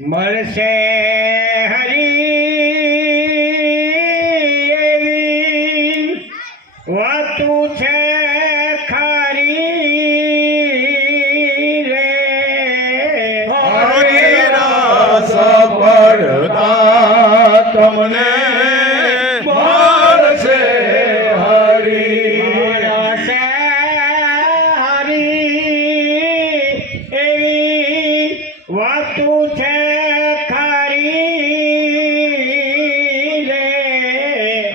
મળશે હરી એવી વાતું છે ખરી રે હરિના સફળતા તમને મળશે હરી મળશે હરી એવી વાતું છે ખરી રે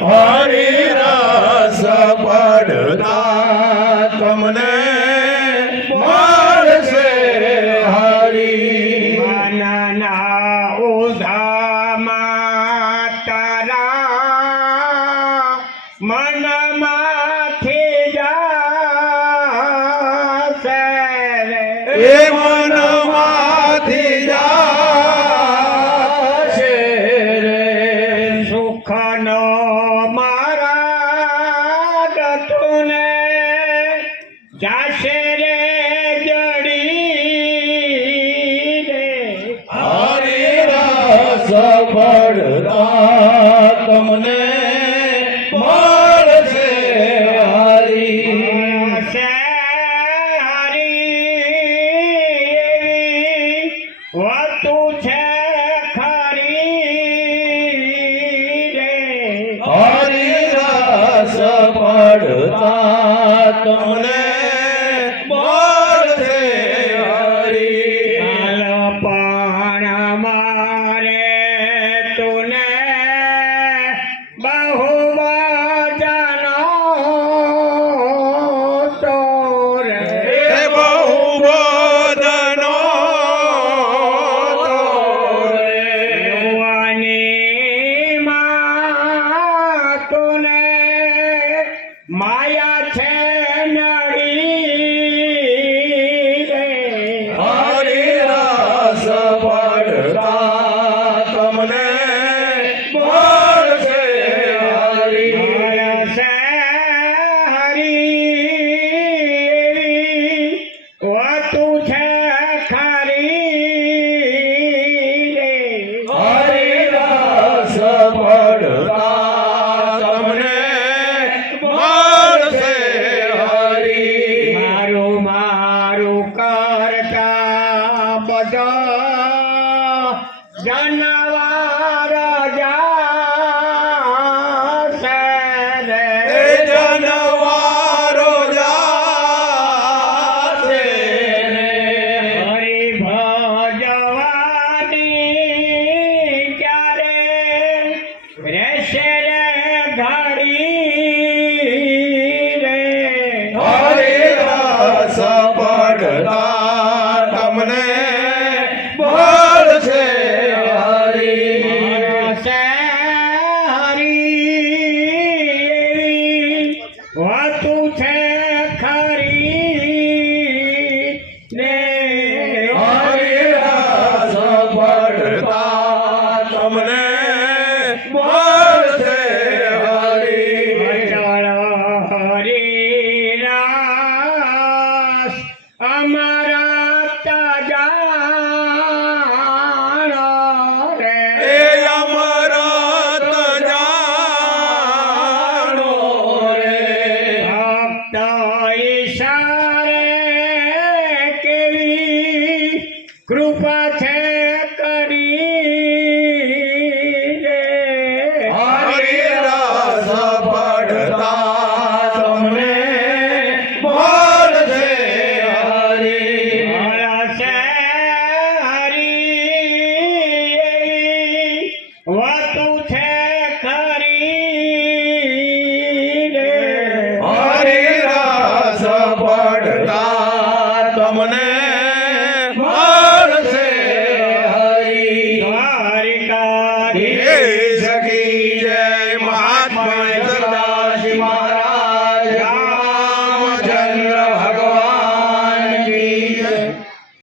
હરિના સફળતા તમને મળશે હરી મનના ઉધામાં તારા મનમાંથી જાશે રે એ મનમાંથી જાશે રે સુખનો મારા ગતુને જાશે રે જડી રે હરિના સફળતા તમને મળશે હરી મળશે હરી એવી વાતું છે ખરી રે હરિના સફળતા તમને મળશે હરી પણ મારે તુને બહુ વજનો તો રે એ બહુ બોધનો તોરે યુવાનીમાં તુને માયા છે નડી રે હરિના સફળતા તમને મળશે હરી મળશે હરી એવી વાતું છે ખરી રે હરિના સફળતા તમને મળશે હરી મારું મારું કરતા બધા જનવાર જાશે એ રે જનવારો જાશે રે હરી ભજવાની ક્યારે રહેશે રે ઘડી રે હરિના સફળતા તમને મળશે હરી મળશે હરી એવી વાતું છે ખરી રે હરિના સફળતા તમને મળશે હરી અચળ હરિરાસ અમરત જાણો રે એ અમરત જાણો રે ભક્ત ઈશારે કેવી કૃપા છે